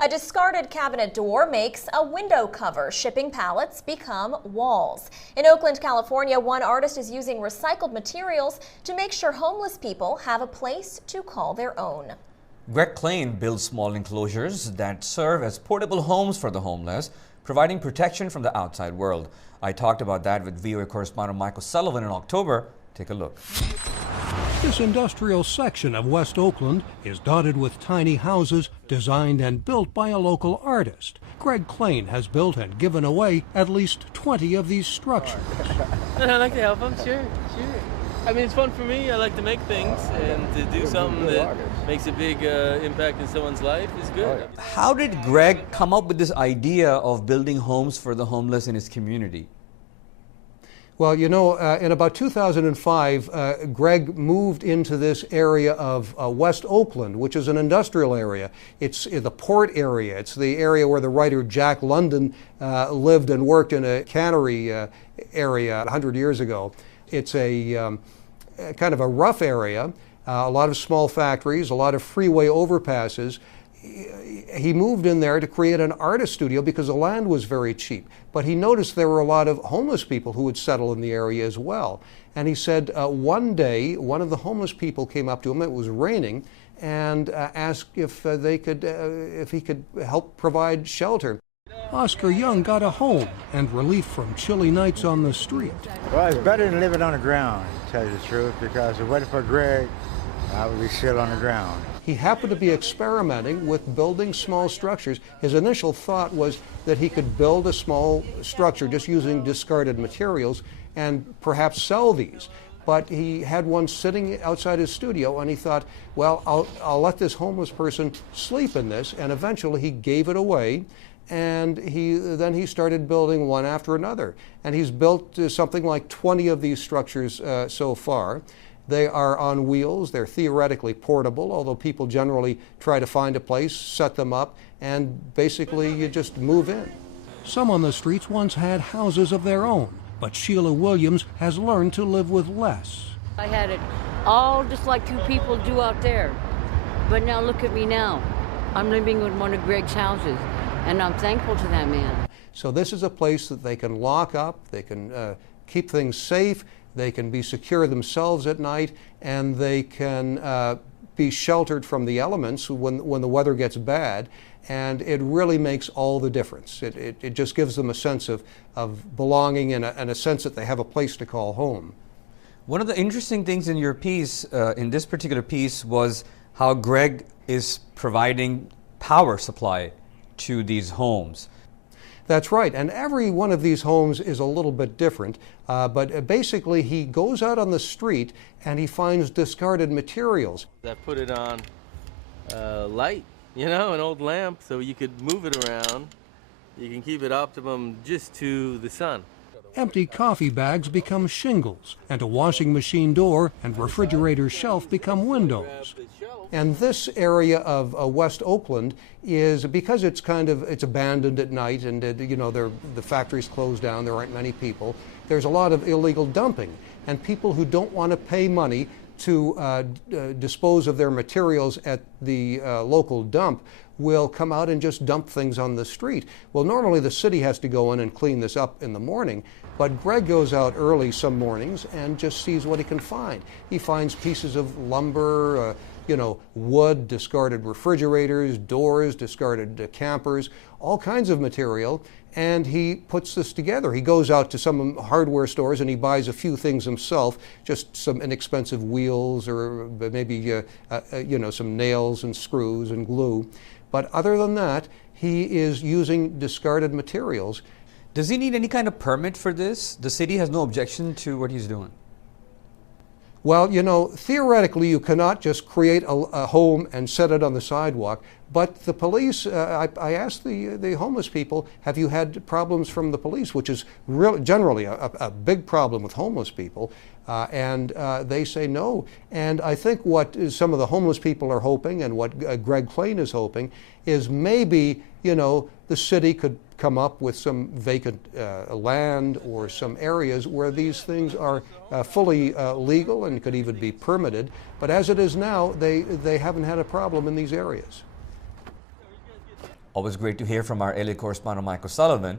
A discarded cabinet door makes a window cover. Shipping pallets become walls. In Oakland, California, one artist is using recycled materials to make sure homeless people have a place to call their own. Greg Klein builds small enclosures that serve as portable homes for the homeless, providing protection from the outside world. I talked about that with VOA correspondent Michael Sullivan in October. Take a look. This industrial section of West Oakland is dotted with tiny houses designed and built by a local artist. Greg Klein has built and given away at least 20 of these structures. And I like to help them, sure. I mean, it's fun for me. I like to make things, and to do something that makes a big impact in someone's life is good. How did Greg come up with this idea of building homes for the homeless in his community? Well, you know, in about 2005, Greg moved into this area of West Oakland, which is an industrial area. It's the port area. It's the area where the writer Jack London lived and worked in a cannery area 100 years ago. It's a kind of a rough area, a lot of small factories, a lot of freeway overpasses. He moved in there to create an artist studio because the land was very cheap. But he noticed there were a lot of homeless people who would settle in the area as well. And he said one day, one of the homeless people came up to him, it was raining, and asked if he could help provide shelter. Oscar Young got a home and relief from chilly nights on the street. Well, it's better than living on the ground, to tell you the truth, because if it wasn't for Greg, I would be still on the ground. He happened to be experimenting with building small structures. His initial thought was that he could build a small structure just using discarded materials and perhaps sell these. But he had one sitting outside his studio, and he thought, well, I'll let this homeless person sleep in this, and eventually he gave it away. And then he started building one after another. And he's built something like 20 of these structures so far. They are on wheels. They're theoretically portable, although people generally try to find a place, set them up, and basically you just move in. Some on the streets once had houses of their own, but Sheila Williams has learned to live with less. I had it all just like two people do out there. But now look at me now. I'm living in one of Greg's houses, and I'm thankful to that man. So this is a place that they can lock up, they can keep things safe, they can be secure themselves at night, and they can be sheltered from the elements when the weather gets bad. And it really makes all the difference. It just gives them a sense of belonging and a sense that they have a place to call home. One of the interesting things in your piece, in this particular piece, was how Greg is providing power supply to these homes. That's right, and every one of these homes is a little bit different, but basically he goes out on the street and he finds discarded materials. I put it on light, you know, an old lamp, so you could move it around. You can keep it optimum just to the sun. Empty coffee bags become shingles, and a washing machine door and refrigerator shelf become windows. And this area of West Oakland is, because it's abandoned at night, and you know, the factories closed down, there aren't many people, there's a lot of illegal dumping, and people who don't want to pay money to dispose of their materials at the local dump will come out and just dump things on the street. Well, normally the city has to go in and clean this up in the morning, but Greg goes out early some mornings and just sees what he can find. He finds pieces of lumber, you know, wood, discarded refrigerators, doors, discarded campers, all kinds of material, and he puts this together. He goes out to some hardware stores and he buys a few things himself, just some inexpensive wheels or maybe you know, some nails and screws and glue. But other than that, he is using discarded materials. Does he need any kind of permit for this? The city has no objection to what he's doing. Well, you know, theoretically you cannot just create a home and set it on the sidewalk, but the police, I asked the homeless people, have you had problems from the police, which is generally a big problem with homeless people, and they say no. And I think what some of the homeless people are hoping, and what Greg Klein is hoping, is maybe, you know, the city could come up with some vacant land or some areas where these things are fully legal and could even be permitted. But as it is now, they haven't had a problem in these areas. Always great to hear from our LA correspondent Michael Sullivan.